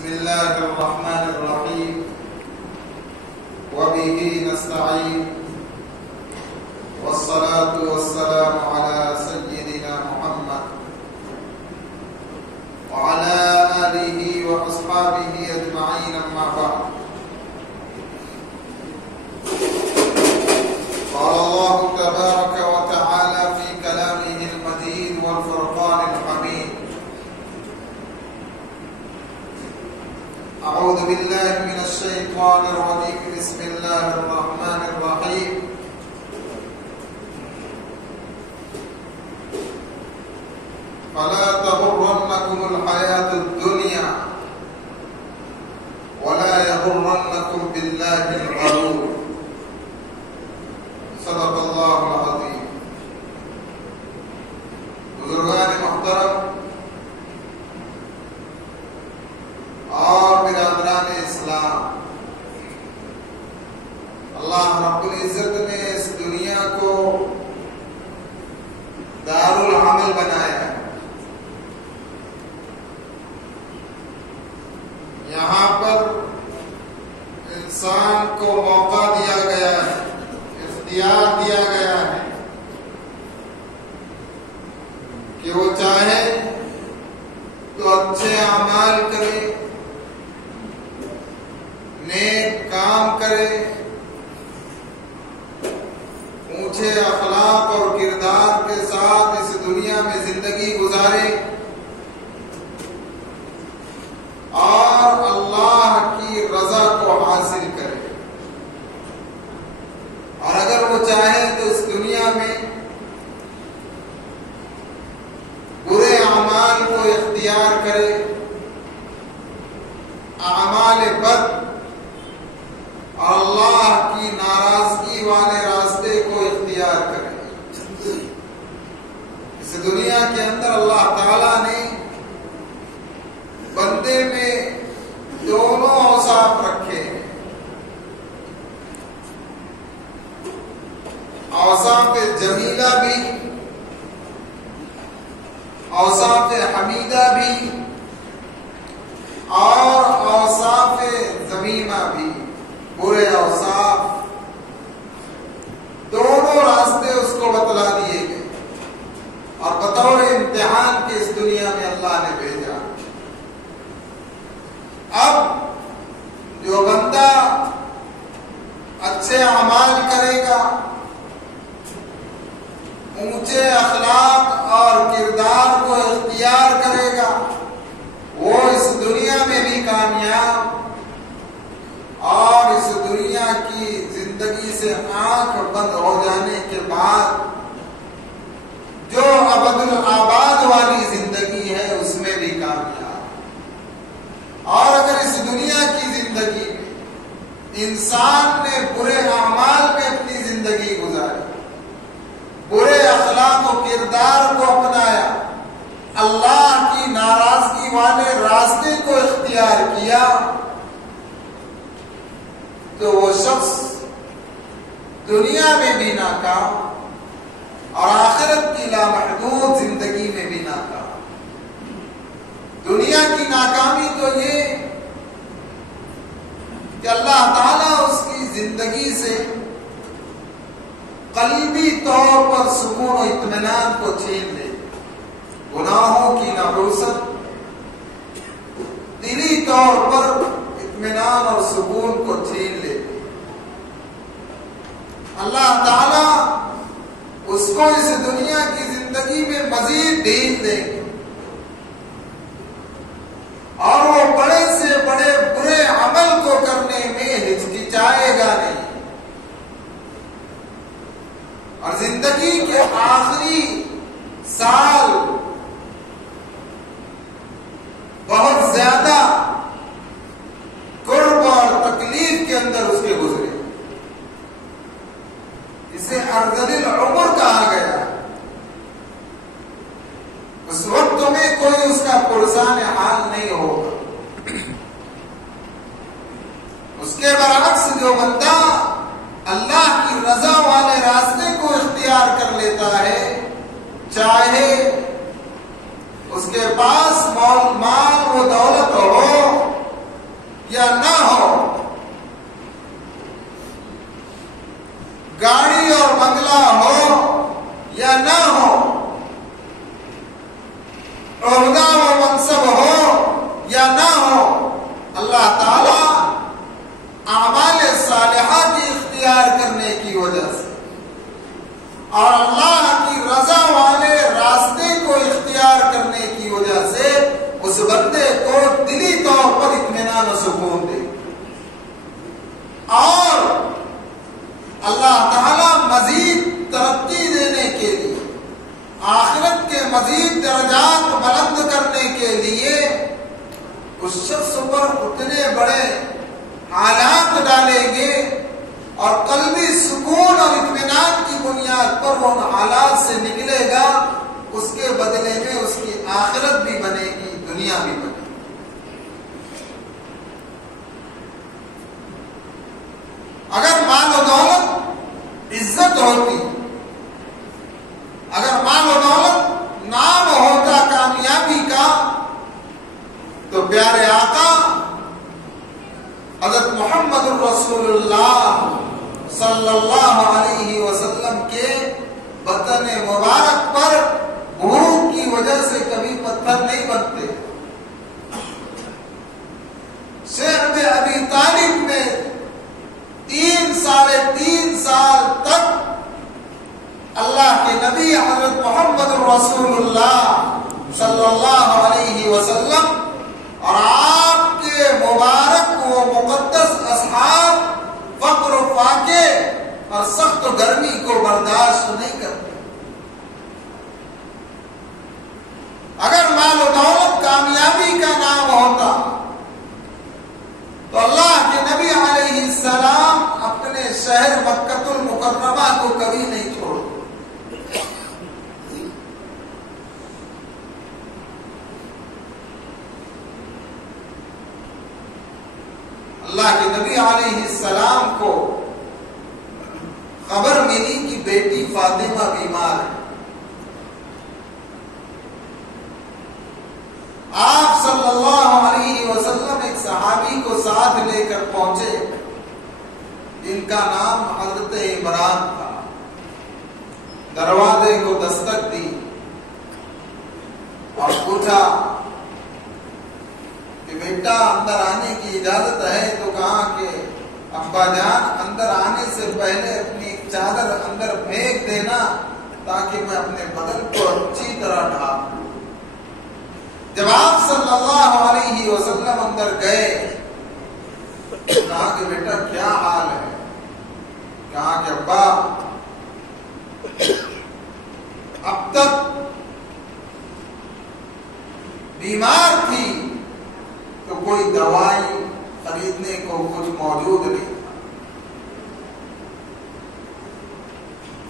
بسم الله الرحمن الرحيم وبه نستعين والصلاة والسلام على سيدنا محمد وعلى آله وأصحابه أجمعين أما بعد قال الله تبارك وتعالى في كلامه المجيد والفرقان الحميد أعوذ بالله من الشيطان الرجيم بسم الله الرحمن الرحيم فلا تغرنكم الحياة الدنيا ولا يغرنكم بالله الغرور صدق الله العظيم. بزرگان محترم اور برادران اسلام، اللہ رب العزت نے اس دنیا کو دار العمل بنایا ہے. یہاں پر انسان کو موقع دیا گیا ہے، اختیار دیا گیا ہے کہ وہ چاہے تو اچھے اعمال کرے، نیک کام کرے، اونچے اخلاق اور کردار کے ساتھ اس دنیا میں زندگی گزارے اور اللہ کی رضا کو حاصل کرے. اور اگر وہ چاہے تو اس دنیا میں برے اعمال کو اختیار کرے، اعمال بد اور اللہ کی ناراضگی والے راستے کو اختیار کرے. اس دنیا کے اندر اللہ تعالیٰ نے بندے میں دونوں اوصاف رکھے ہیں، اوصاف جمیلہ بھی، اوصاف حمیدہ بھی اور اوصاف ذمیمہ بھی. برے اوصاف دونوں راستے اس کو بتلا دیے گئے اور بطور امتحان کے اس دنیا میں اللہ نے بھیجا. اب جو بندہ اچھے اعمال کرے گا، اونچے اخلاق اور کردار کو اختیار کرے گا، وہ اس دنیا میں بھی کامیاب اور اس دنیا کی زندگی سے آنکھ بند ہو جانے کے بعد جو ابد الآباد والی زندگی ہے اس میں بھی کامیاب. اور اگر اس دنیا کی زندگی میں انسان نے برے اعمال میں اپنی زندگی گزاری، برے اخلاق و کردار کو اپنایا، اللہ کی ناراضگی والے راستے کو اختیار کیا، تو وہ شخص دنیا میں بھی ناکام اور آخرت کی لامحدود زندگی میں بھی ناکام. دنیا کی ناکامی تو یہ کہ اللہ تعالیٰ اس کی زندگی سے قلبی طور پر سکون و اطمینان کو چھین لے، گناہوں کی نحوست، دلی طور پر اطمینان اور سکون کو چھین لے. اللہ تعالیٰ اس کو اس دنیا کی زندگی میں مزید ڈھیل دیں گے اور وہ بڑے سے بڑے برے عمل کو کرنے میں ہچکچائے گا نہیں. اور زندگی کے آخری سال بہت زیادہ قرب اور تکلیف کے اندر اس کے گزرے. اسے ارذل العمر کہا گیا. اس وقت میں کوئی اس کا پرسان حال نہیں ہوگا. اس کے برعکس جو بندہ اللہ کی رضا والے راستے کو اختیار کر لیتا ہے، چاہے اس کے پاس مال و دولت ہو اللہ تعالی اعمال صالحہ کی اختیار کرنے کی وجہ سے اور اللہ کی رضا والے راستے کو اختیار کرنے کی وجہ سے اس بندے کو دلی طور پر اطمینان و سکون دے، اور اللہ تعالی مزید ترقی دینے کے لیے، آخرت کے مزید درجات بلند کرنے کے لیے اس شخص پر اتنے بڑے حالات ڈالیں گے اور قلبی سکون اور اطمینان کی بنیاد پر وہ ان حالات سے نکلے گا، اس کے بدلے میں اس کی آخرت بھی بنے گی، دنیا بھی بنے گی۔ اگر مال و دولت عزت ہوتی، اگر مال و دولت نام ہوتا کامیابی کا، تو پیارے آقا حضرت محمد الرسول اللہ صلی اللہ علیہ وسلم کے بدن مبارک پر بھوک کی وجہ سے کبھی پتھر نہیں بنتے۔ شیخ ابی طالب میں 3.5 سال تک اللہ کے نبی حضرت محمد الرسول اللہ صلی اللہ علیہ وسلم اور آپ کے مبارک و مقدس اصحاب فقر و فاقے اور سخت گرمی کو برداشت نہیں کرتے۔ اگر مال و دولت کامیابی کا نام ہوتا تو اللہ کے نبی علیہ السلام اپنے شہر مکہ المکرمہ کو کبھی نہیں چھوڑتے۔ اللہ کے نبی علیہ السلام کو خبر ملی کہ بیٹی فاطمہ بیمار ہے۔ آپ صلی اللہ علیہ وسلم ایک صحابی کو ساتھ لے کر پہنچے جن کا نام حضرت عمران تھا۔ دروازے کو دستک دی اور پوچھا کہ بیٹا اندر آنے کی اجازت ہے؟ تو کہا کہ ابا جان اندر آنے سے پہلے اپنی ایک چادر اندر پھینک دینا تاکہ میں اپنے بدن کو اچھی طرح ڈھانپ لوں۔ جب آپ صلی اللہ علیہ وسلم اندر گئے، کہا کہ بیٹا کیا حال ہے؟ کہا کہ ابا اب تک بیمار تھی تو کوئی دوائی خریدنے کو کچھ موجود نہیں تھا،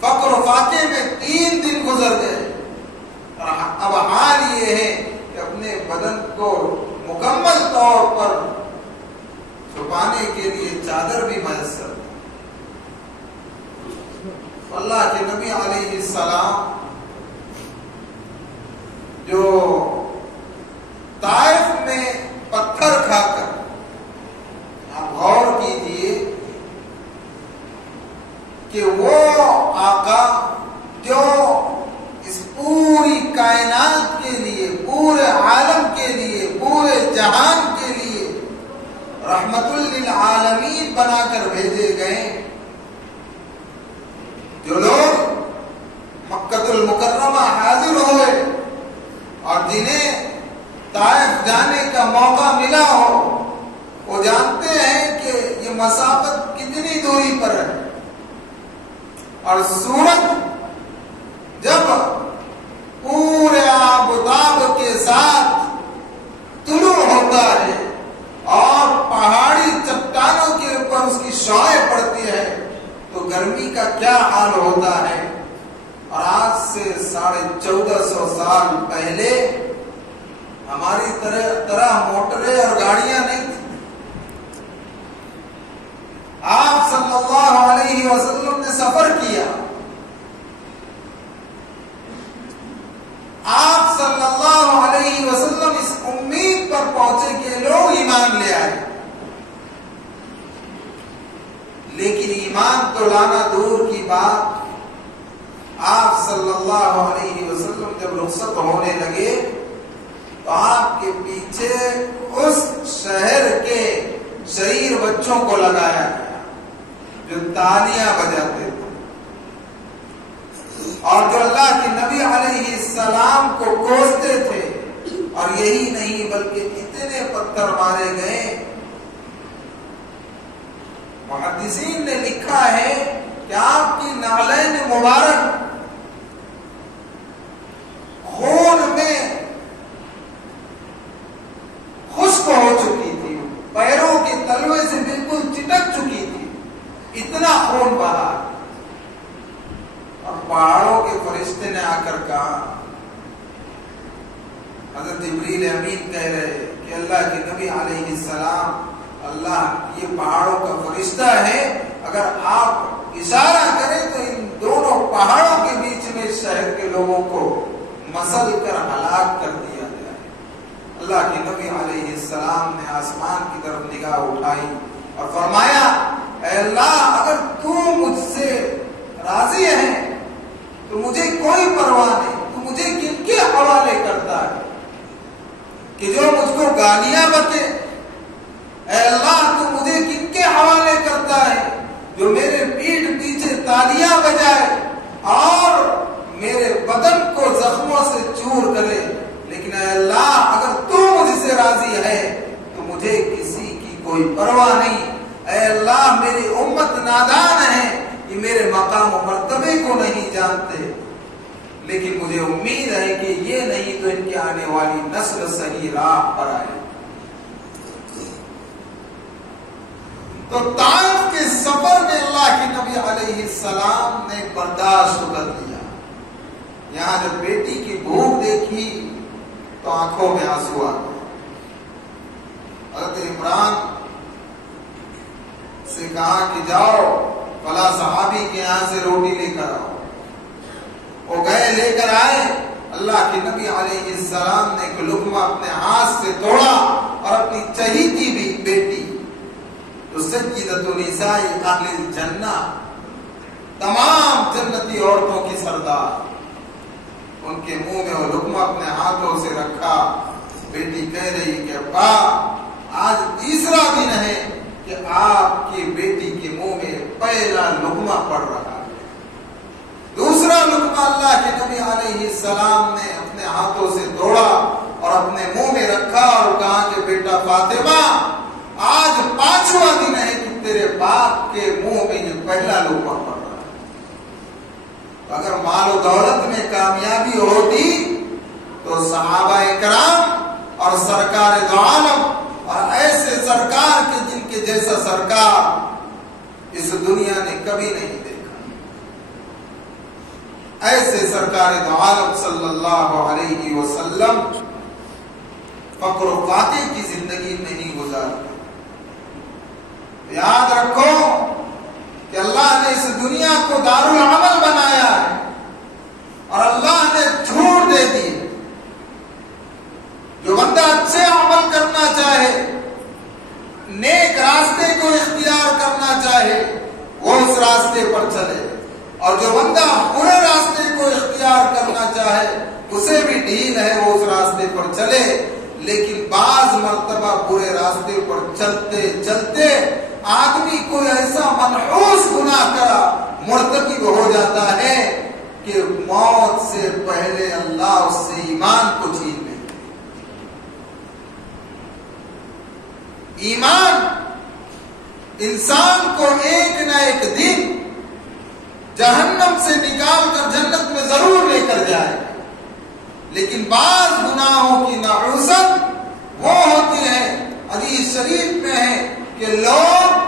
فقر و فاقے میں 3 دن گزر گئے، اور اب حال یہ ہے کہ اپنے بدن کو مکمل طور پر چھپانے کے لیے چادر بھی میسر تھی۔ اللہ کے نبی علیہ السلام جو طائف میں پتھر کھا کر، آپ غور کیجئے کہ وہ آقا جو اس پوری کائنات کے لیے، پورے عالم کے لیے، پورے جہان کے لیے رحمت للعالمین بنا کر بھیجے گئے، جو لوگ مکہ المکرمہ حاضر ہوئے اور جنہیں طائف جانے کا موقع ملا ہو، وہ جانتے ہیں کہ یہ مسافت کتنی دوری پر ہے، اور سورج جب پورے آب و تاب کے ساتھ طلوع ہوتا ہے اور پہاڑی چٹانوں کے اوپر اس کی شعاعیں پڑتی ہے تو گرمی کا کیا حال ہوتا ہے۔ اور آج سے 1450 سال پہلے ہماری طرح موٹریں اور گاڑیاں نہیں تھیں۔ آپ صلی اللہ علیہ وسلم نے سفر کیا، آپ صلی اللہ علیہ وسلم اس امید پر پہنچے کہ لوگ ایمان لے آئے، لیکن ایمان تو لانا دور کی بات، آپ صلی اللہ علیہ وسلم جب رخصت ہونے لگے تو تو آپ کے پیچھے اس شہر کے شریر بچوں کو لگایا گیا جو تالیاں بجاتے تھے اور جو اللہ کے نبی علیہ السلام کو کوستے تھے. اور یہی نہیں بلکہ اتنے پتھر مارے گئے. محدثین نے لکھا ہے کہ آپ کی نعلین مبارک خون میں خشک ہو چکی تھی، پیروں کے تلوے سے بالکل چٹک چکی تھی، اتنا خون بہا. اور پہاڑوں کے فرشتے نے آ کر کہا، حضرت جبریل امین کہہ رہے کہ اللہ کے نبی علیہ السلام، اللہ یہ پہاڑوں کا فرشتہ ہے، اگر آپ اشارہ کریں تو ان دونوں پہاڑوں کے بیچ میں شہر کے لوگوں کو مسل کر ہلاک کر دیا جائے. اللہ کے نبی علیہ السلام نے آسمان کی طرف نگاہ اٹھائی اور فرمایا، اے اللہ اگر تو مجھ سے راضی ہے تو مجھے کوئی پرواہ نہیں، تو مجھے کن کے حوالے کرتا ہے کہ جو مجھ کو گالیاں بکے؟ اے اللہ تو مجھے کن کے حوالے کرتا ہے جو میرے پیٹھ پیچھے تالیاں بجائے اور میرے بدن کو زخموں سے چور کرے؟ لیکن اے اللہ اگر تو مجھ سے راضی ہے تو مجھے کسی کی کوئی پرواہ نہیں. اے اللہ میری امت نادان ہے، یہ میرے مقام و مرتبے کو نہیں جانتے، لیکن مجھے امید ہے کہ یہ نہیں تو ان کی آنے والی نسل صحیح راہ پر آئے. تو طائف کے سفر میں اللہ کے نبی علیہ السلام نے برداشت کر لیا. یہاں جب بیٹی کی بھوک دیکھی تو آنکھوں میں آنسو آ گئے. حضرت عمران سے کہا کہ جاؤ فلاں صحابی کے یہاں سے روٹی لے کر آؤ. وہ گئے، لے کر آئے. اللہ کے نبی علیہ السلام نے ایک لقمہ اپنے ہاتھ سے توڑا اور اپنی چہیتی بھی بیٹی تو سیدۃ النساء اہل الجنہ، تمام جنتی عورتوں کی سردار، ان کے منہ میں وہ لقمہ اپنے ہاتھوں سے رکھا. بیٹی کہہ رہی کہ ابا آج تیسرا دن ہے کہ آپ کی بیٹی کے منہ میں پہلا لقمہ پڑ رہا ہے. دوسرا لقمہ اللہ کے نبی علیہ السلام نے اپنے ہاتھوں سے توڑا اور اپنے منہ میں رکھا اور کہا کہ بیٹا فاطمہ آج پانچواں دن ہے کہ تیرے باپ کے منہ میں یہ پہلا لقمہ پڑ رہا ہے. اگر مال و دولت میں کامیابی ہوتی تو صحابہ کرام اور سرکار دو عالم اور ایسے سرکار کے جن کے جیسا سرکار اس دنیا نے کبھی نہیں دیکھا. ایسے سرکار دو عالم صلی اللہ علیہ وسلم فقر و فاقے کی زندگی نہیں گزارتے. یاد رکھو کہ اللہ نے اس دنیا کو دارالعمل بنایا ہے اور اللہ نے چھوڑ دے دی. جو بندہ اچھے عمل کرنا چاہے، نیک راستے کو اختیار کرنا چاہے، وہ اس راستے پر چلے، اور جو بندہ برے راستے کو اختیار کرنا چاہے اسے بھی ڈھیل ہے، وہ اس راستے پر چلے. لیکن بعض مرتبہ برے راستے پر چلتے چلتے آدمی کوئی ایسا منحوس گناہ کرا مرتکب ہو جاتا ہے کہ موت سے پہلے اللہ اس سے ایمان کو چھین لے. ایمان انسان کو ایک نہ ایک دن جہنم سے نکال کر جنت میں ضرور لے کر جائے، لیکن بعض گناہوں کی نحوست وہ ہوتی ہے، حدیث شریف میں ہے کہ لوگ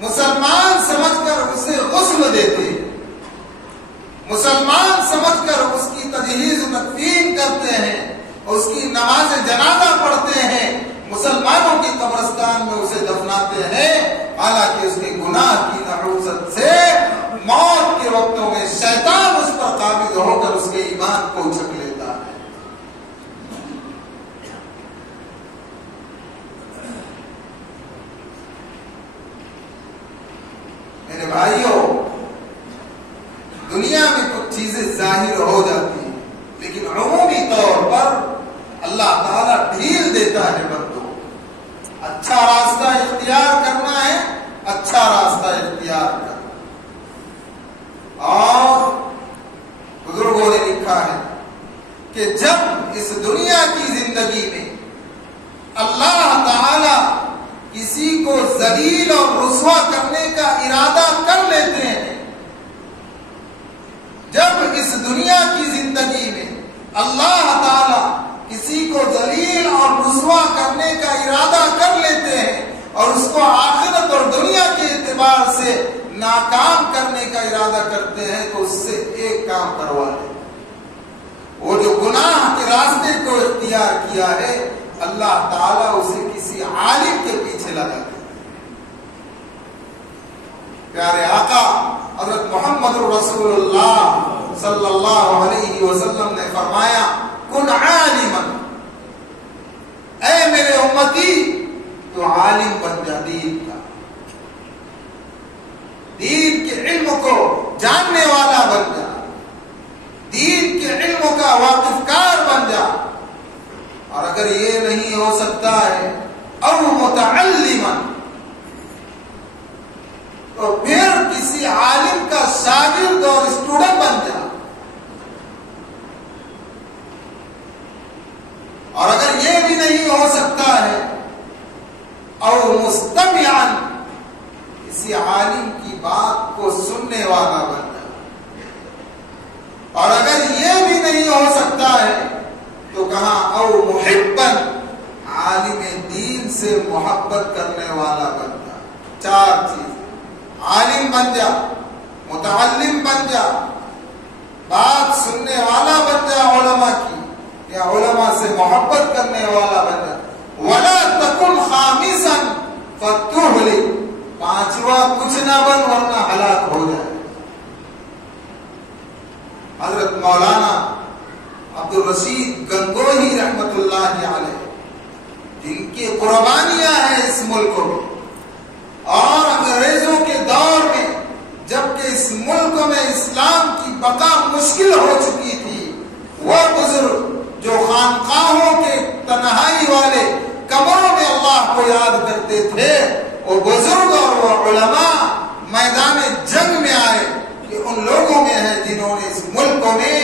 مسلمان سمجھ کر اسے غسل دیتے، مسلمان سمجھ کر اس کی تجہیز و تکفین کرتے ہیں، اس کی نماز جنازہ پڑھتے ہیں، مسلمانوں کی قبرستان میں اسے دفناتے ہیں، حالانکہ اس کے گناہ کی نحوست سے موت کے وقتوں میں شیطان اس پر قابض ہو کر اس کے ایمان کو اچک لیتا ہے. میرے بھائیوں، دنیا میں کچھ چیزیں ظاہر ہو جاتی ہیں، لیکن عمومی طور پر کہ جب اس دنیا کی زندگی میں اللہ تعالی کسی کو ذلیل اور رسوا کرنے کا ارادہ کر لیتے ہیں، جب اس دنیا کی زندگی میں اللہ تعالی کسی کو ذلیل اور رسوا کرنے کا ارادہ کر لیتے ہیں اور اس کو آخرت اور دنیا کے اعتبار سے ناکام کرنے کا ارادہ کرتے ہیں، تو اس سے ایک کام کروا لیں، وہ جو گناہ کے راستے کو اختیار کیا ہے اللہ تعالیٰ اسے کسی عالم کے پیچھے لگا دے۔ پیارے آقا حضرت محمد رسول اللہ صلی اللہ علیہ وسلم نے فرمایا کن عالما، اے میرے امتی تو عالم بن جا، دین کا، دین کے علم کو جاننے والا بن جا، دین کے علم کا واقف کار بن جا، اور اگر یہ نہیں ہو سکتا ہے او متعلما تو پھر کسی عالم کا شاگرد اور اسٹوڈنٹ بن جا، اور اگر یہ بھی نہیں ہو سکتا ہے او مستمعا، کسی عالم کی بات کو سننے والا بن جا، اور اگر یہ بھی نہیں ہو سکتا ہے تو کہاں او محبن، عالم دین سے محبت کرنے والا بن جا۔ چار چیز، عالم بن جا، متعلم بن جا، بات سننے والا بن جا علماء کی، یا علماء سے محبت کرنے والا بن جا، ولا تکن خامسا فتہلک، پانچواں کچھ نہ بن ورنہ ہلاک ہو جائے۔ حضرت مولانا عبد الرشید گنگوہی رحمت اللہ علیہ، جن کی قربانیاں ہیں اس ملک میں، اور انگریزوں کے دور میں جبکہ اس ملک میں اسلام کی بقا مشکل ہو چکی تھی، وہ بزرگ جو خانقاہوں کے تنہائی والے کمروں میں اللہ کو یاد کرتے تھے، وہ بزرگ اور وہ علماء میدان جنگ میں آئے کہ ان لوگوں میں ہے جنہوں نے اس ملک میں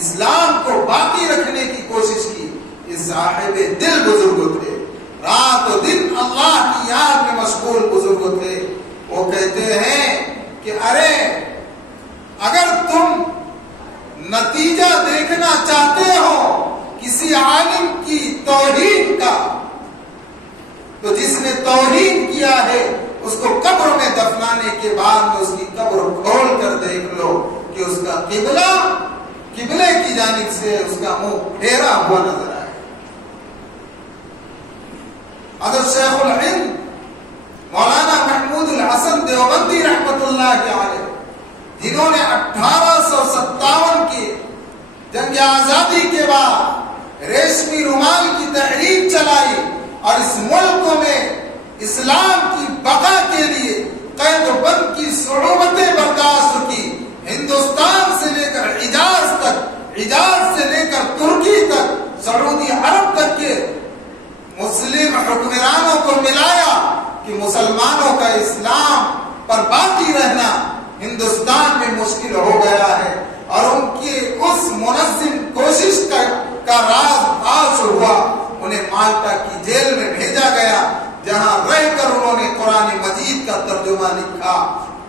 اسلام کو باقی رکھنے کی کوشش کی۔ یہ صاحب دل بزرگ تھے، رات و دن اللہ کی یاد میں مشغول بزرگ تھے۔ وہ کہتے ہیں کہ ارے اگر تم نتیجہ دیکھنا چاہتے ہو کسی عالم کی توہین کا، تو جس نے توہین کیا ہے اس کو قبر میں دفنانے کے بعد میں اس کی قبر کھول کر دیکھ لو کہ اس کا قبلے کی جانب سے اس کا منہ پھیرا ہوا نظر آئے۔ حضرت شیخ الہند مولانا محمود الحسن دیوبندی رحمت اللہ علیہ، جنہوں نے 1857 کی جنگ آزادی کے بعد ریشمی رومال کی تحریک چلائی اور اس ملک میں اسلام کی بقا کے لیے قید و بند کی صعوبتیں برداشت کی، ہندوستان سے لے کر حجاز تک، حجاز سے لے کر ترکی تک، سعودی عرب تک کے مسلم حکمرانوں کو ملایا کہ مسلمانوں کا اسلام پر باقی رہنا ہندوستان میں مشکل ہو گیا ہے، اور ان کی اس منظم کوشش کا راز فاش ہوا۔ انہیں مالٹا کی جیل میں بھیجا گیا جہاں رہ کر انہوں نے قرآن مجید کا ترجمہ لکھا۔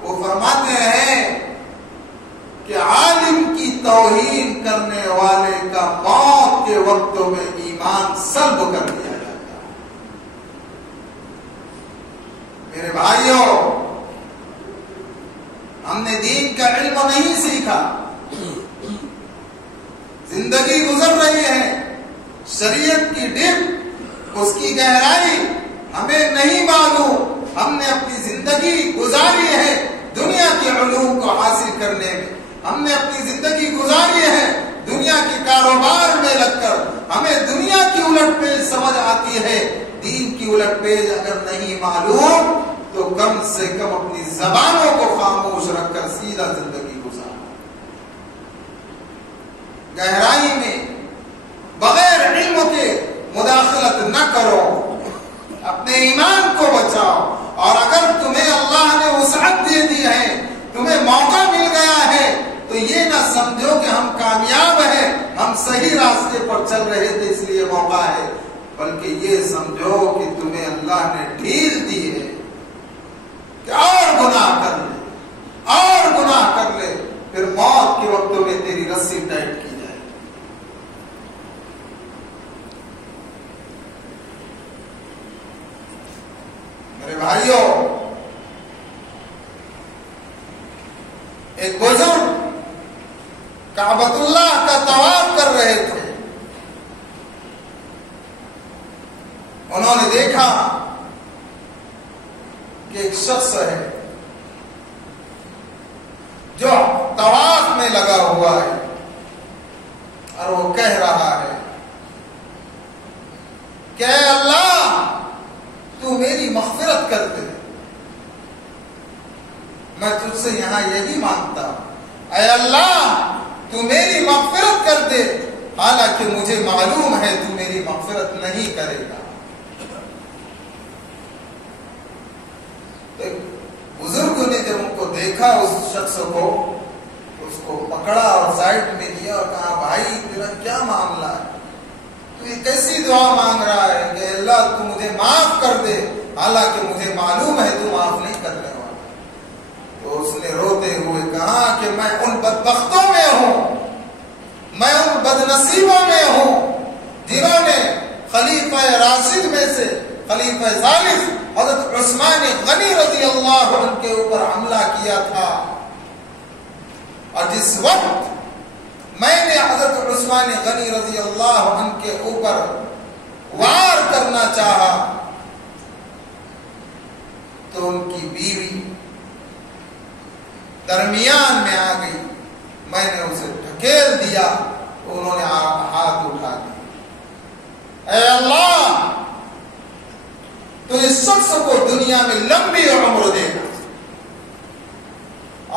وہ فرماتے ہیں کہ عالم کی توہین کرنے والے کا موت کے وقتوں میں ایمان سلب کر دیا جاتا ہے۔ میرے بھائیوں، ہم نے دین کا علم نہیں سیکھا، زندگی گزر رہی ہے، شریعت کی ڈپ، اس کی گہرائی ہمیں نہیں معلوم، ہم نے اپنی زندگی گزاری ہے دنیا کے علوم کو حاصل کرنے میں، ہم نے اپنی زندگی گزاری ہے دنیا کے کاروبار میں لگ کر، ہمیں دنیا کی الٹ پیج سمجھ آتی ہے، دین کی الٹ پیج اگر نہیں معلوم تو کم سے کم اپنی زبانوں کو خاموش رکھ کر سیدھا زندگی گزار، گہرائی میں بغیر علم کے مداخلت نہ کرو، اپنے ایمان کو بچاؤ، اور اگر تمہیں اللہ نے وسعت دے دی ہے، تمہیں موقع مل گیا ہے، تو یہ نہ سمجھو کہ ہم کامیاب ہیں، ہم صحیح راستے پر چل رہے تھے اس لیے موقع ہے، بلکہ یہ سمجھو کہ تمہیں اللہ نے ڈھیل دی ہے کہ اور گناہ کر لے، اور گناہ کر لے، پھر موت کے وقت میں تیری رسی ٹائٹ کی جائے۔ میرے بھائیوں، ایک بزرگ کعبۃ اللہ کا طواف کر رہے تھے، انہوں نے دیکھا کہ ایک شخص ہے جو طواف میں لگا ہوا ہے اور وہ کہہ رہا ہے کہ اے اللہ تو میری مغفرت کر دے، میں تجھ سے یہاں یہی مانگتا ہوں، اے اللہ تو میری مغفرت کر دے، حالانکہ مجھے معلوم ہے تو میری مغفرت نہیں کرے گا۔ بزرگوں نے جب ان کو دیکھا، اس شخص کو، اس کو پکڑا اور سائڈ میں لیا اور کہا بھائی تیرا کیا معاملہ ہے، تو یہ کیسی دعا مانگ رہا ہے کہ اللہ تو مجھے معاف کر دے، حالانکہ مجھے معلوم ہے تو معاف نہیں کرنے والا۔ تو اس نے روتے ہوئے کہا کہ میں ان بدبختوں میں ہوں، میں ان بدنصیبوں میں ہوں جنہوں نے خلیفہ راشد میں سے خلیفہ ثالث حضرت عثمان غنی رضی اللہ عنہ کے اوپر حملہ کیا تھا، اور جس وقت میں نے حضرت عثمان غنی رضی اللہ عنہ کے اوپر وار کرنا چاہا تو ان کی بیوی درمیان میں آ گئی، میں نے اسے ڈھکیل دیا تو انہوں نے ہاتھ اٹھا دیا، اے اللہ تو اس شخص کو دنیا میں لمبی عمر دے گا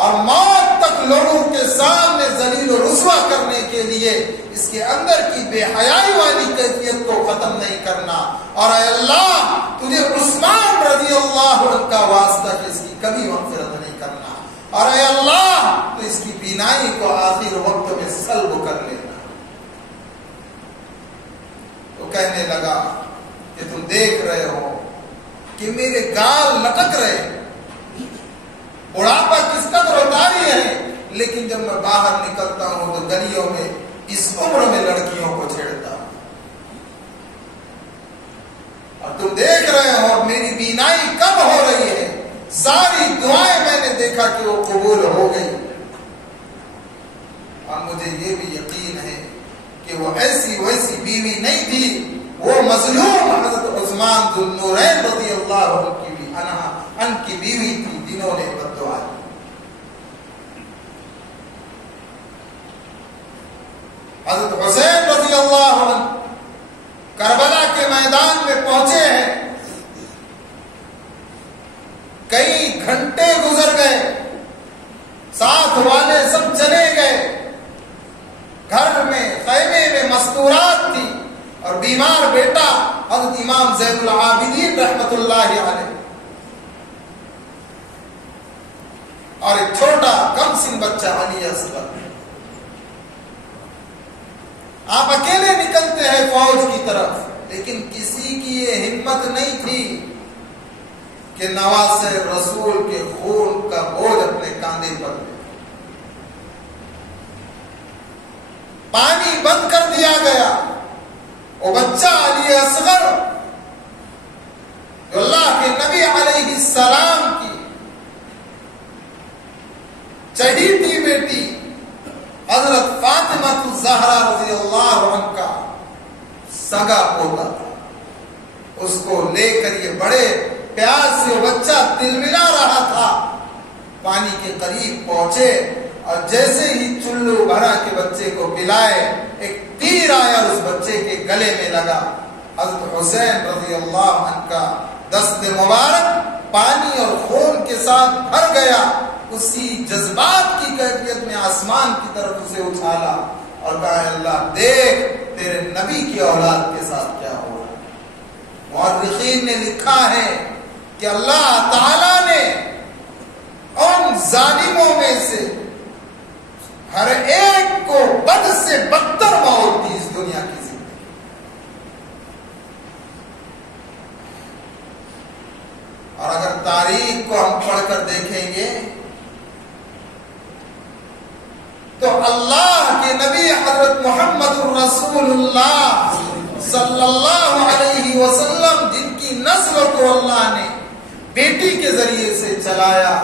اور موت تک لوگوں کے سامنے ذلیل و رسوا کرنے کے لیے اس کے اندر کی بے حیائی والی کیفیت کو ختم نہیں کرنا، اور اے اللہ تجھے عثمان رضی اللہ عنہ کا واسطہ کہ اس کی کبھی مغفرت نہیں کرنا، اور اے اللہ تو اس کی بینائی کو آخر وقت میں سلب کر لینا۔ تو کہنے لگا کہ تم دیکھ رہے ہو کہ میرے گال لٹک رہے، بڑھاپا کس قدر اتاری ہے، لیکن جب میں باہر نکلتا ہوں تو گلیوں میں اس عمر میں لڑکیوں کو چھیڑتا ہوں، اور تم دیکھ رہے ہو میری بینائی کم ہو رہی ہے، ساری دعائیں میں نے دیکھا کہ وہ قبول ہو گئی، اور مجھے یہ بھی یقین ہے کہ وہ ایسی ویسی بیوی نہیں تھی، وہ مظلوم حضرت عثمان ذو النورین رضی اللہ عنہ کی بیوی تھی جنہوں نے بد دعا کی۔ حضرت حسین رضی اللہ عنہ کربلا کے میدان میں پہنچے ہیں، کئی گھنٹے گزر گئے، ساتھ والے سب چلے گئے، گھر میں خیمے میں مستورات تھی، اور بیمار بیٹا حضرت امام زین العابدین رحمت اللہ علیہ، اور ایک چھوٹا کم سن بچہ علی اصغر۔ آپ اکیلے نکلتے ہیں فوج کی طرف، لیکن کسی کی یہ ہمت نہیں تھی کہ نواسے رسول کے خون کا بوجھ اپنے کاندھے پر لے۔ پانی بند کر دیا گیا، وہ بچہ علی اصغر جو اللہ کے نبی علیہ السلام کی چہیتی بیٹی حضرت فاطمہ الزہرا رضی اللہ عنہ کا سگا پوتا تھا، اس کو لے کر یہ بڑے پیار سے وہ بچہ تلملا رہا تھا، پانی کے قریب پہنچے اور جیسے ہی چلو بھرا کے بچے کو پلائے، ایک تیر آیا اس بچے کے گلے میں لگا، حضرت حسین رضی اللہ عنہ کا دست مبارک پانی اور خون کے ساتھ بھر گیا، اسی جذبات کی کیفیت میں آسمان کی طرف اسے اچھالا اور کہا اللہ دیکھ تیرے نبی کی اولاد کے ساتھ کیا ہو رہا ہے۔ مورخین نے لکھا ہے کہ اللہ تعالی نے ان ظالموں میں سے ہر ایک کو بد سے بدتر موت رسول اللہ صلی اللہ علیہ وسلم، جن کی نسل کو اللہ نے بیٹی کے ذریعے سے چلایا،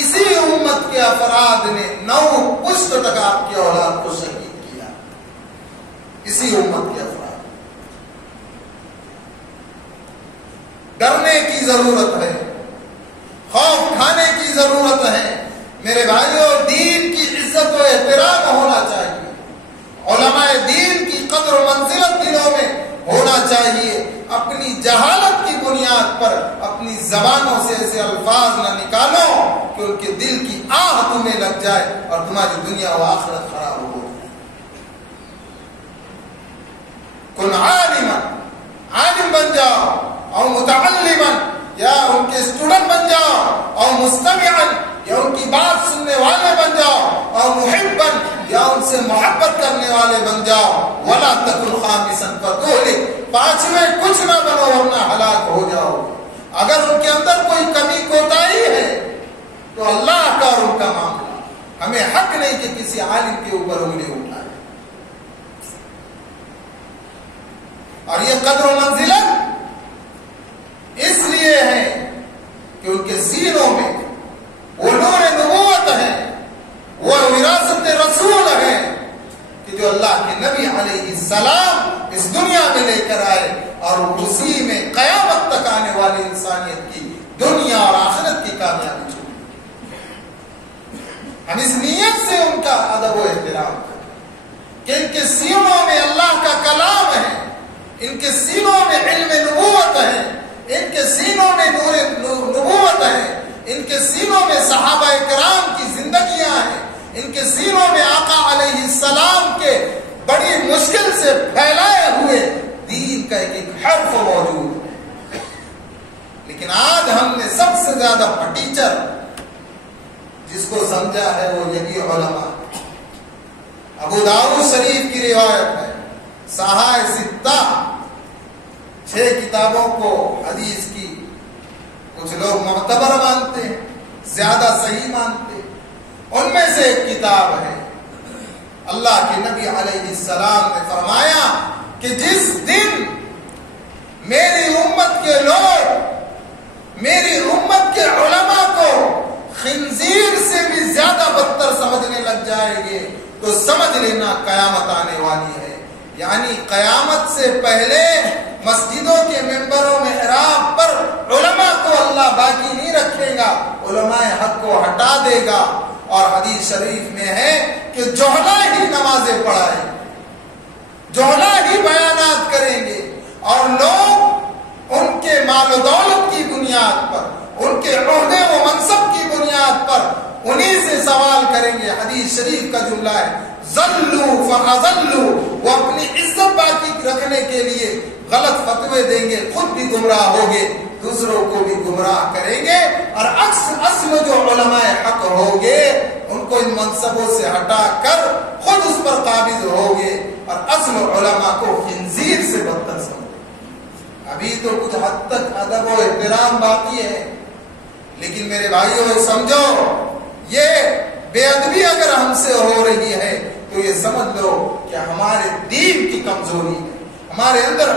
اسی امت کے افراد نے 9 پشت تک آپ کی اولاد کو شہید کیا. اسی امت کے افراد. ڈرنے کی ضرورت ہے، خوف کھانے کی ضرورت ہے. میرے بھائیوں، دین کی عزت و احترام ہونا چاہیے. علماء دین کی قدر و منزلت دلوں میں ہونا چاہیے. اپنی جہالت کی بنیاد پر اپنی زبانوں سے ایسے الفاظ نہ نکالو کہ ان کے دل کی آہ تمہیں لگ جائے اور تمہاری دنیا و آخرت خراب ہو جائے. کن عالما، عالم بن جاؤ، اور متعلما، یا ان کے اسٹوڈنٹ بن جاؤ، اور مستمعا، یا ان کی بات سننے والے بن جاؤ، اور محبا، یا ان سے محبت کرنے والے بن جاؤ. ولا تکن خامسا فتہلک، 5ویں کچھ نہ بنو ورنہ ہلاک ہو جاؤ. اگر ان کے اندر کوئی کمی کوتاہی ہے تو اللہ کا اور ان کا معاملہ. ہمیں حق نہیں کہ کسی عالم کے اوپر انگلی اٹھائے. اور یہ قدر و منزلت اس لیے ہے کہ ان کے سینوں میں وہ نور نبوت ہے، وہ وراثت رسول ہے کہ جو اللہ کے نبی علیہ السلام اس دنیا میں لے کر آئے، اور اسی میں قیامت تک آنے والی انسانیت کی دنیا اور آخرت کی کامیابی چھوڑی. ہم اس نیت سے ان کا ادب و احترام کریں کہ ان کے سینوں میں اللہ کا کلام ہے، ان کے سینوں میں علم نبوت ہے، ان کے سینوں میں نور نبوت ہے، ان کے سینوں میں صحابہ کرام کی زندگیاں ہیں، ان کے سینوں میں آقا علیہ السلام کے بڑی مشکل سے پھیلائے ہوئے دین کا ایک حرف موجود ہے. لیکن آج ہم نے سب سے زیادہ پٹیچر جس کو سمجھا ہے وہ یہی علماء. ابو داؤد شریف کی روایت ہے، صحائے ستہ، 6 کتابوں کو حدیث کی کچھ لوگ معتبر مانتے ہیں، زیادہ صحیح مانتے ہیں. ان میں سے ایک کتاب ہے، اللہ کے نبی علیہ السلام نے فرمایا کہ جس دن میری امت کے لوگ میری امت کے علماء کو خنزیر سے بھی زیادہ بدتر سمجھنے لگ جائیں گے تو سمجھ لینا قیامت آنے والی ہے. یعنی قیامت سے پہلے مسجدوں کے ممبروں میں محراب پر علماء کو اللہ باقی نہیں رکھے گا، علماء حق کو ہٹا دے گا. اور حدیث شریف میں ہے کہ جوہلا ہی نمازیں پڑھائیں، جوہلا ہی بیانات کریں گے، اور لوگ ان کے مال و دولت کی بنیاد پر، ان کے عہدے و منصب کی بنیاد پر انہی سے سوال کریں گے. حدیث شریف کا جملہ ہے ذلوا فاضلوا، وہ اپنی عزت باقی رکھنے کے لیے غلط فتوے دیں گے، خود بھی گمراہ ہوگے، دوسروں کو بھی گمراہ کریں گے. اور اصل جو علماء حق ہوگے ان کو ان منصبوں سے ہٹا کر خود اس پر قابض ہوگے، اور اصل علماء کو خنزیر سے بدتر سمجھیں. ابھی تو کچھ حد تک ادب و احترام باقی ہے، لیکن میرے بھائیوں سمجھو، یہ بے ادبی اگر ہم سے ہو رہی ہے تو یہ سمجھ لو کہ ہمارے دین کی کمزوری ہے، ہمارے اندر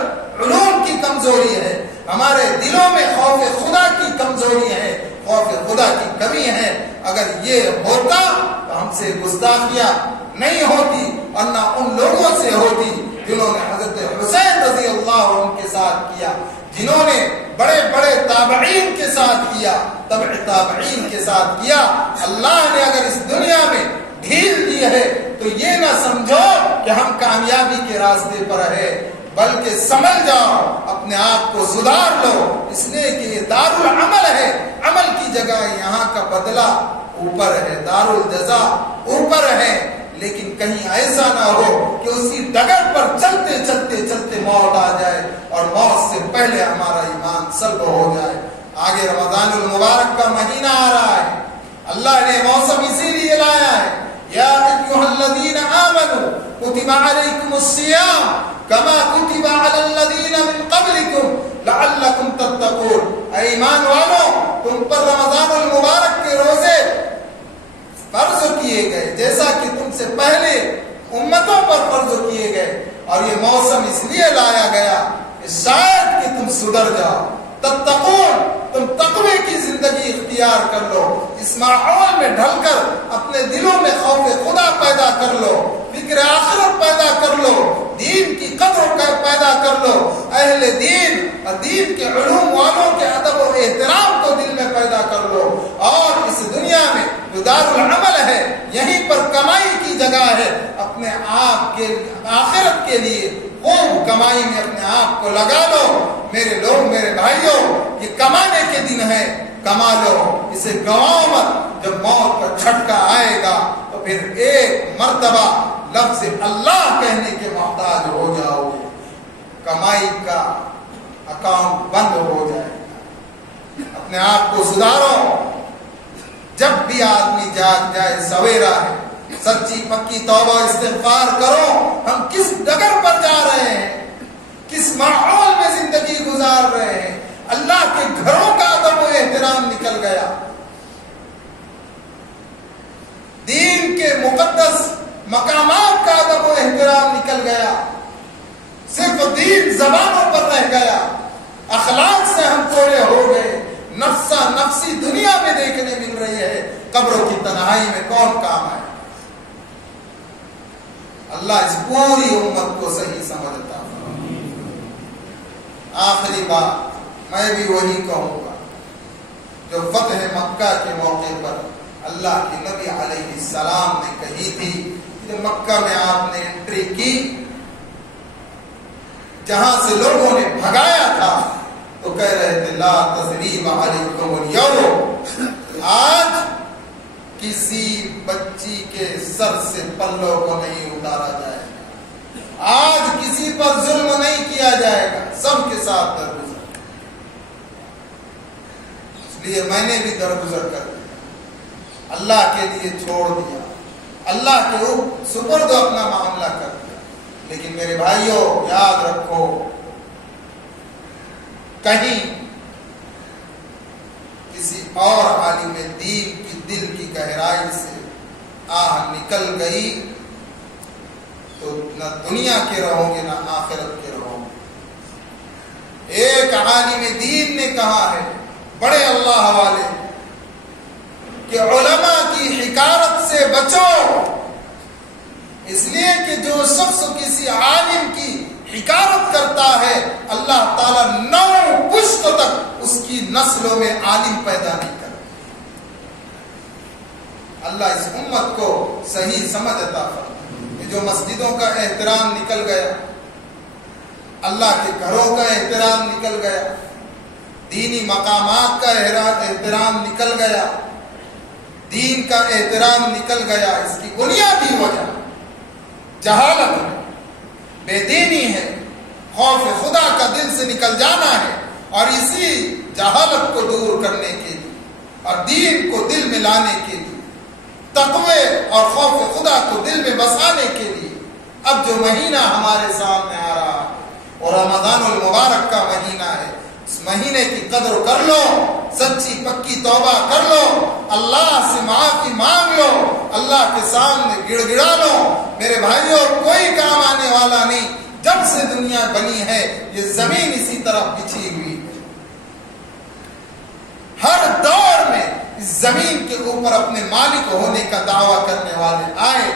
علوم کی کمزوری ہے، ہمارے دلوں میں خوف خدا کی کمزوری ہے، خوف خدا کی کمی ہے. اگر یہ ہوتا تو ہم سے گستاخیاں نہیں ہوتی، اور نہ ان لوگوں سے ہوتی جنہوں نے حضرت حسین رضی اللہ عنہ کے ساتھ کیا، جنہوں نے بڑے بڑے تابعین کے ساتھ کیا، تبع تابعین کے ساتھ کیا. اللہ نے اگر اس دنیا میں ڈھیل دی ہے تو یہ نہ سمجھو کہ ہم کامیابی کے راستے پر ہے، بلکہ سمجھ جاؤ، اپنے آپ کو سدھار لو، اس لیے کہ یہ دار العمل ہے. عمل کی جگہ یہاں کا بدلہ اوپر ہے، دار الجزا اوپر ہے. لیکن کہیں ایسا نہ ہو کہ اسی ڈگر پر چلتے چلتے چلتے موت آ جائے اور موت سے پہلے ہمارا ایمان سلب ہو جائے. آگے رمضان المبارک کا مہینہ آ رہا ہے، اللہ نے موسم اسی لیے لایا ہے. یا ایھا الذین آمنوا کتب علیکم الصیام کما کتب علی الذین من قبلکم لعلکم تتقون. اے ایمان والو، تم پر رمضان المبارک کے روزے فرض کیے گئے جیسا کہ تم سے پہلے امتوں پر فرض کیے گئے، اور یہ موسم اس لیے لایا گیا کہ شاید کہ تم سدھر جاؤ، تتقون، تم تقوی کی زندگی اختیار کر لو، اس ماحول میں ڈھل کر اپنے دلوں میں خوف خدا پیدا کر لو، فکر آخرت پیدا کر لو، دین کی قدر پیدا کر لو، اہل دین اور دین کے علوم والوں کے ادب و احترام کو دل میں پیدا کر لو، اور اس دنیا میں جو دار العمل ہے یہیں پر کمائی کی جگہ ہے، اپنے آپ کے آخرت کے لیے خوب کمائی میں اپنے آپ کو لگا لو۔ میرے لوگ، میرے بھائیوں، یہ کمانے کے دن ہے، کما لو، اسے گواؤ مت۔ جب موت کا جھٹکا آئے گا تو پھر ایک مرتبہ لفظ اللہ کہنے کے محتاج ہو جاؤ گے، کمائی کا اکاؤنٹ بند ہو جائے گا۔ اپنے آپ کو سدھارو، جب بھی آدمی جاگ جائے سویرا ہے، سچی پکی توبہ استغفار کرو۔ ہم کس ڈگر پر جا رہے ہیں، کس ماحول میں زندگی گزار رہے ہیں؟ اللہ کے گھروں کا ادب و احترام نکل گیا، دین کے مقدس مقامات کا ادب و احترام نکل گیا، صرف دین زبانوں پر رہ گیا، اخلاق سے ہم کوڑے ہو گئے، نفسا نفسی دنیا میں دیکھنے مل رہی ہے، قبروں کی تنہائی میں کون کام آئے؟ اللہ اس پوری امت کو صحیح سمجھتا ہے۔ آخری بات میں بھی وہی کہوں گا جو فتح مکہ کے موقع پر اللہ کے نبی علیہ السلام نے کہی تھی۔ جب مکہ میں آپ نے انٹری کی، جہاں سے لوگوں نے بھگایا تھا، تو کہہ رہے تھے لا تثریب علیکم اليوم، آج کسی بچی کے سر سے پلوں کو نہیں اتارا جائے گا، آج کسی پر ظلم نہیں کیا جائے گا، سب کے ساتھ درگزر۔ اس لیے میں نے بھی درگزر کر دیا، اللہ کے لیے چھوڑ دیا، اللہ کے سپرد اپنا معاملہ کر دیا۔ لیکن میرے بھائیوں، یاد رکھو، کہیں کسی اور عالم دین کی دل کی گہرائی سے آہ نکل گئی تو نہ دنیا کے رہو گے نہ آخرت کے رہو گے۔ ایک عالم دین نے کہا ہے، بڑے اللہ والے، کہ علماء کی حقارت سے بچو، اس لیے کہ جو شخص کسی عالم کی حقارت کرتا ہے، اللہ تعالیٰ 9 پشت تک اس کی نسلوں میں عالم پیدا نہیں کرتا۔ اللہ اس امت کو صحیح سمجھ عطا فرمائے۔ جو مسجدوں کا احترام نکل گیا، اللہ کے گھروں کا احترام نکل گیا، دینی مقامات کا احترام نکل گیا، دین کا احترام نکل گیا، اس کی بنیادی وجہ جہالت ہے، بے دینی ہے، خوف خدا کا دل سے نکل جانا ہے، اور اسی جہالت کو دور کرنے کے لیے اور دین کو دل میں لانے کے لیے، تقوی اور خوف خدا کو دل میں بسانے کے لیے اب جو مہینہ ہمارے سامنے آ رہا ہے اور رمضان المبارک کا مہینہ ہے، اس مہینے کی قدر کر لو، سچی پکی توبہ کر لو، اللہ سے معافی مانگ لو، اللہ کے سامنے گڑ گڑا لو۔ میرے بھائیوں، کوئی کام آنے والا نہیں، جب سے دنیا بنی ہے یہ زمین اسی طرح بچھی ہوئی ہے، ہر دور میں اس زمین کے اوپر اپنے مالک ہونے کا دعویٰ کرنے والے آئے،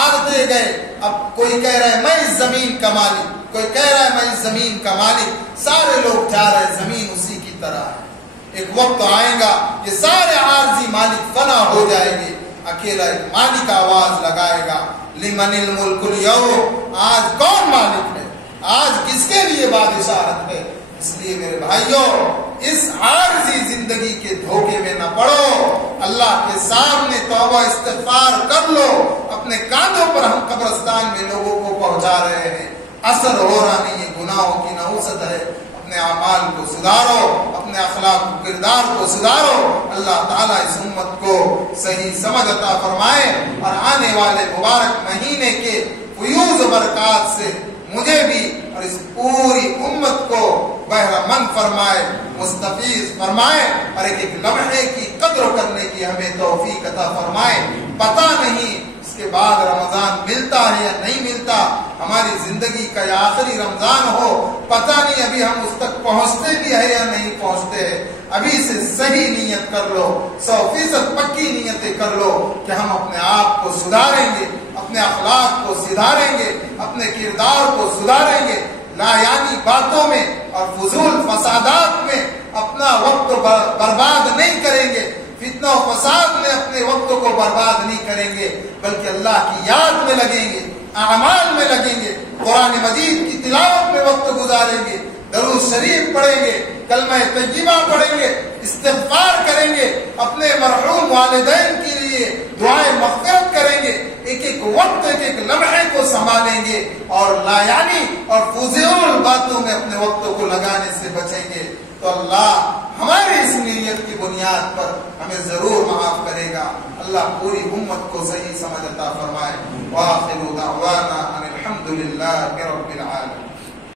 آتے گئے۔ اب کوئی کہہ رہا ہے میں اس زمین کا مالک، کوئی کہہ رہا ہے میں اس زمین کا مالک، سارے لوگ جا رہے ہیں، زمین اسی کی طرح ہے۔ ایک وقت آئے گا یہ سارے عارضی مالک فنا ہو جائیں گے، اکیلا ایک مالک آواز لگائے گا، لمن الملک اليوم، آج کون مالک ہے، آج کس کے لیے بادشاہت ہے؟ اس لیے میرے بھائیوں، اس عارضی زندگی کے دھوکے میں نہ پڑو، اللہ کے سامنے توبہ استغفار کر لو۔ اپنے کاندھوں پر ہم قبرستان میں لوگوں کو پہنچا رہے ہیں، اثر ہو رہا نہیں، یہ گناہوں کی نحوست ہے۔ اپنے اعمال کو سدھارو، اپنے اخلاق و کردار کو سدھارو۔ اللہ تعالیٰ اس امت کو صحیح سمجھ عطا فرمائے اور آنے والے مبارک مہینے کے فیوز و برکات سے مجھے بھی اور اس پوری امت کو بہرمند فرمائے، مستفیض فرمائے، اور ایک ایک لمحے کی قدر کرنے کی ہمیں توفیق عطا فرمائے۔ پتہ نہیں اس کے بعد رمضان ملتا ہے یا نہیں ملتا، ہماری زندگی کا یہ آخری رمضان ہو، پتہ نہیں ابھی ہم اس تک پہنچتے بھی ہے یا نہیں پہنچتے ہیں، ابھی سے صحیح نیت کر لو، 100% پکی نیتیں کر لو کہ ہم اپنے آپ کو سدھاریں گے، اپنے اخلاق کو سدھاریں گے، اپنے کردار کو سدھاریں گے، لایانی باتوں میں اور فضول فسادات میں اپنا وقت برباد نہیں کریں گے، فتنہ و فساد میں اپنے وقت کو برباد نہیں کریں گے، بلکہ اللہ کی یاد میں لگیں گے، اعمال میں لگیں گے، قرآن مجید کی تلاوت میں وقت گزاریں گے، درود شریف پڑھیں گے، کلمہ طیبہ پڑھیں گے، استغفار کریں گے، اپنے مرحوم والدین کے لیے دعائیں مغفرت کریں گے، ایک ایک وقت ایک ایک لمحے کو سنبھالیں گے اور لایانی اور فضول باتوں میں اپنے وقتوں کو لگانے سے بچیں گے، تو اللہ ہماری اس نیت کی بنیاد پر ہمیں ضرور معاف کرے گا۔ اللہ پوری امت کو صحیح سمجھ عطا فرمائے۔ وآخر دعوانا ان الحمد للہ رب العالمین۔